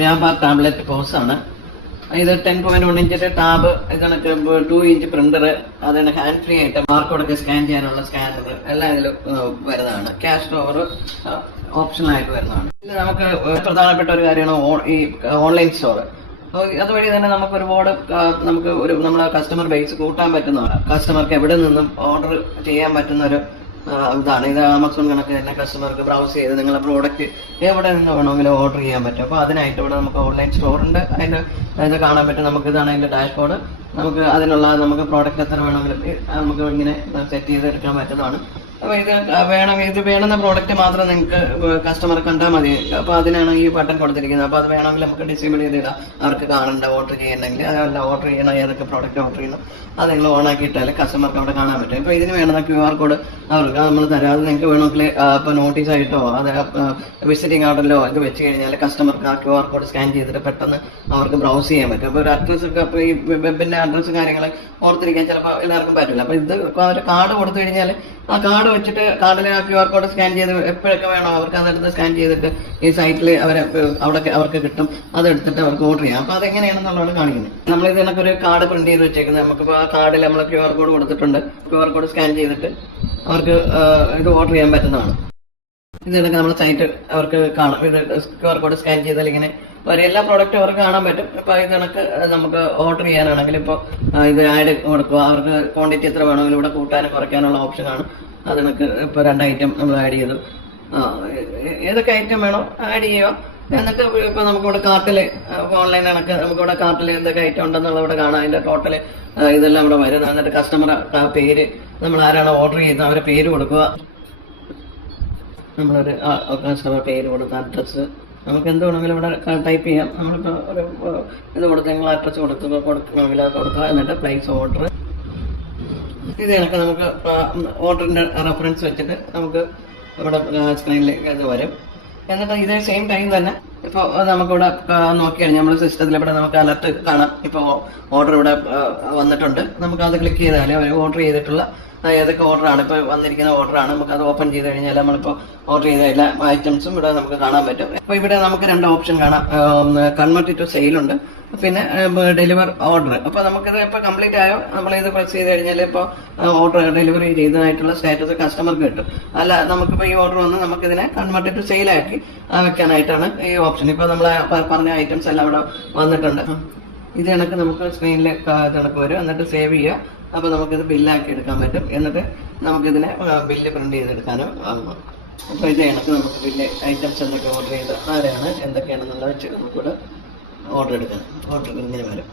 Vyapar tablet കോഴ്സാണ്. ഇത് 10.1 ഇഞ്ചിന്റെ tab, ഇതാണ് 2 ഇഞ്ച് പ്രിന്റർ, അതാണ് ഹാൻഡ് ഫ്രീ ആയിട്ട് ബാർകോഡൊക്കെ സ്കാൻ ചെയ്യാനുള്ള സ്കാനർ എല്ലാം ഇതിൽ വരുന്നതാണ്. ക്യാഷ് ഡ്രോവർ ഓപ്ഷനായിട്ട് വരുന്നതാണ്. ഇത് നമുക്ക് പ്രധാനപ്പെട്ട ഒരു കാര്യമാണ് ഈ ഓൺലൈൻ സ്റ്റോർ. അതുവഴി തന്നെ നമുക്ക് ഒരുപാട് നമ്മളെ കസ്റ്റമർ ബേസ് കൂട്ടാൻ പറ്റുന്നതാണ്. കസ്റ്റമർക്ക് എവിടെ നിന്നും ഓർഡർ ചെയ്യാൻ പറ്റുന്ന ഒരു ഇതാണ്. ഇത് ആമസോൺ കണക്ക് തന്നെ കസ്റ്റമർക്ക് ബ്രൗസ് ചെയ്ത് നിങ്ങളുടെ പ്രോഡക്റ്റ് എവിടെ നിന്ന് വേണമെങ്കിലും ഓർഡർ ചെയ്യാൻ പറ്റും. അപ്പോൾ അതിനായിട്ട് ഇവിടെ നമുക്ക് ഓൺലൈൻ സ്റ്റോർ ഉണ്ട്. അതിന്റെ കാണാൻ പറ്റും. നമുക്ക് ഇതാണ് അതിന്റെ ഡാഷ്ബോർഡ്. നമുക്ക് പ്രോഡക്റ്റ് എത്ര വേണമെങ്കിലും നമുക്ക് ഇങ്ങനെ സെറ്റ് ചെയ്തെടുക്കാൻ പറ്റുന്നതാണ്. അപ്പൊ ഇത് വേണമെന്ന പ്രോഡക്റ്റ് മാത്രം നിങ്ങൾക്ക് കസ്റ്റമർ കണ്ടാൽ മതി. അപ്പൊ അതിനാണ് ഈ ബട്ടൺ കൊടുത്തിരിക്കുന്നത്. അപ്പൊ അത് വേണമെങ്കിൽ നമുക്ക് ഡിസേബിൾ ചെയ്തിടാം. അവർക്ക് കാണണ്ട ഓർഡർ ചെയ്യണമെങ്കിൽ, അതല്ല ഓർഡർ ചെയ്യണം, ഏതൊക്കെ പ്രോഡക്റ്റ് ഓർഡർ ചെയ്യണം അത് നിങ്ങൾ ഓൺ ആക്കിയിട്ടാൽ കസ്റ്റമർക്ക് അവിടെ കാണാൻ പറ്റും. ഇപ്പൊ ഇതിന് വേണമെന്ന QR കോഡ് അവർക്ക് നമ്മൾ തരാം. അത് നിങ്ങൾക്ക് വേണമെങ്കിൽ ഇപ്പൊ നോട്ടീസ് ആയിട്ടോ അത് വിസിറ്റിംഗ് ഓർഡറിലോ ഇത് വെച്ച് കഴിഞ്ഞാൽ കസ്റ്റമർക്ക് ആ QR കോഡ് സ്കാൻ ചെയ്തിട്ട് പെട്ടെന്ന് അവർക്ക് ബ്രൗസ് ചെയ്യാൻ പറ്റും. അപ്പൊ ഒരു അഡ്രസ് ഒക്കെ ഇപ്പൊ ഈ വെബിന്റെ അഡ്രസ്സ് കാര്യങ്ങൾ ഓർത്തിരിക്കാൻ ചിലപ്പോൾ എല്ലാവർക്കും പറ്റില്ല. അപ്പൊ ഇത് ഒരു കാർഡ് കൊടുത്തു കഴിഞ്ഞാൽ ആ കാർഡ് വെച്ചിട്ട് കാർഡിലെ ആ QR കോഡ് സ്കാൻ ചെയ്ത് എപ്പോഴൊക്കെ വേണോ അവർക്ക് അതെടുത്ത് സ്കാൻ ചെയ്തിട്ട് ഈ സൈറ്റിൽ അവർക്ക് കിട്ടും. അതെടുത്തിട്ട് അവർക്ക് ഓർഡർ ചെയ്യാം. അപ്പൊ അതെങ്ങനെയാണെന്നുള്ളതാണ് കാണിക്കുന്നത്. നമ്മൾ ഇതിനൊക്കെ ഒരു കാർഡ് പ്രിന്റ് ചെയ്ത് വെച്ചേക്കുന്നത്. നമുക്കിപ്പോൾ ആ കാർഡിൽ നമ്മൾ QR കോഡ് കൊടുത്തിട്ടുണ്ട്. QR കോഡ് സ്കാൻ ചെയ്തിട്ട് അവർക്ക് ഇത് ഓർഡർ ചെയ്യാൻ പറ്റുന്നതാണ്. ഇതിനൊക്കെ നമ്മൾ സൈറ്റ് അവർക്ക് കാണാം. ഇത് QR കോഡ് സ്കാൻ ചെയ്താൽ ഇങ്ങനെ എല്ലാ പ്രോഡക്റ്റും അവർക്ക് കാണാൻ പറ്റും. ഇപ്പൊ ഇതിനൊക്കെ നമുക്ക് ഓർഡർ ചെയ്യാനാണെങ്കിൽ ഇപ്പോൾ ഇത് ആഡ് കൊടുക്കുക. അവർക്ക് ക്വാണ്ടിറ്റി എത്ര വേണമെങ്കിലും ഇവിടെ കൂട്ടാനും കുറയ്ക്കാനുള്ള ഓപ്ഷനാണ്. അതിനൊക്കെ ഇപ്പൊ 2 ഐറ്റം നമ്മൾ ആഡ് ചെയ്തു. ഏതൊക്കെ ഐറ്റം വേണോ ആഡ് ചെയ്യുക. എന്നിട്ട് ഇപ്പൊ നമുക്കിവിടെ കാർട്ടില് ഓൺലൈൻ കണക്ക് നമുക്കിവിടെ കാർട്ടിൽ എന്തൊക്കെ ഐറ്റം ഉണ്ടെന്നുള്ള ഇവിടെ കാണാം. അതിന്റെ ടോട്ടല് ഇതെല്ലാം ഇവിടെ വരും. എന്നിട്ട് കസ്റ്റമർ പേര്, നമ്മൾ ആരാണോ ഓർഡർ ചെയ്യുന്നത് അവരെ പേര് കൊടുക്കുക. നമ്മളൊരു കസ്റ്റമർ പേര് കൊടുത്ത അഡ്രസ്സ് നമുക്ക് എന്ത് വേണമെങ്കിലും ഇവിടെ ടൈപ്പ് ചെയ്യാം. നമ്മളിപ്പോൾ ഒരു ഇത് കൊടുത്ത് നിങ്ങൾ അഡ്രസ്സ് കൊടുക്കണമെങ്കിൽ അത് കൊടുക്കുക. എന്നിട്ട് പ്ലേസ് ഓർഡർ. ഇത് കണക്ക് നമുക്ക് ഓർഡറിന്റെ റെഫറൻസ് വെച്ചിട്ട് നമുക്ക് ഇവിടെ സ്ക്രീനിലേക്ക് ഇത് വരും. എന്നിട്ട് ഇതേ സെയിം ടൈം തന്നെ ഇപ്പോൾ നമുക്കിവിടെ നോക്കിക്കഴിഞ്ഞാൽ നമ്മുടെ സിസ്റ്റത്തിൽ ഇവിടെ നമുക്ക് അലർട്ട് കാണാം. ഇപ്പോൾ ഓർഡർ ഇവിടെ വന്നിട്ടുണ്ട്. നമുക്ക് അത് ക്ലിക്ക് ചെയ്താൽ അവർ ഓർഡർ ചെയ്തിട്ടുള്ള ഏതൊക്കെ ഓർഡറാണ് ഇപ്പോൾ വന്നിരിക്കുന്ന ഓർഡറാണ്. നമുക്ക് അത് ഓപ്പൺ ചെയ്ത് കഴിഞ്ഞാൽ നമ്മളിപ്പോൾ ഓർഡർ ചെയ്ത എല്ലാ ഐറ്റംസും ഇവിടെ നമുക്ക് കാണാൻ പറ്റും. അപ്പോൾ ഇവിടെ നമുക്ക് 2 ഓപ്ഷൻ കാണാം. കൺവേർട്ട് ടു സെയിൽ ഉണ്ട്, പിന്നെ ഡെലിവർ ഓർഡർ. അപ്പോൾ നമുക്കിത് ഇപ്പോൾ കംപ്ലീറ്റ് ആയോ നമ്മളിത് പ്രസ് ചെയ്ത് കഴിഞ്ഞാൽ ഇപ്പോൾ ഓർഡർ ഡെലിവറി ചെയ്തതായിട്ടുള്ള സ്റ്റാറ്റസ് കസ്റ്റമർക്ക് കിട്ടും. അല്ല നമുക്കിപ്പോൾ ഈ ഓർഡർ വന്ന് നമുക്കിതിനെ കൺവേർട്ട് ടു സെയിലാക്കി വെക്കാനായിട്ടാണ് ഈ ഓപ്ഷൻ. ഇപ്പോൾ നമ്മൾ പറഞ്ഞ ഐറ്റംസ് എല്ലാം അവിടെ വന്നിട്ടുണ്ട്. ഇത് കണക്ക് നമുക്ക് സ്ക്രീനിൽ കണക്ക് വരും. എന്നിട്ട് സേവ് ചെയ്യുക. അപ്പോൾ നമുക്കിത് ബില്ലാക്കി എടുക്കാൻ പറ്റും. എന്നിട്ട് നമുക്കിതിനെ ബില്ല് പ്രിന്റ് ചെയ്തെടുക്കാനും ആകും. അപ്പോൾ ഇത് കണക്ക് നമുക്ക് ബില്ല് ഐറ്റംസ് എന്തൊക്കെ ഓർഡർ ചെയ്ത് ആരാണ് എന്തൊക്കെയാണെന്നുള്ളത് വെച്ച് നമുക്കിവിടെ ഓർഡർ എടുക്കാം. ഓർഡർ ഇങ്ങനെ വരും.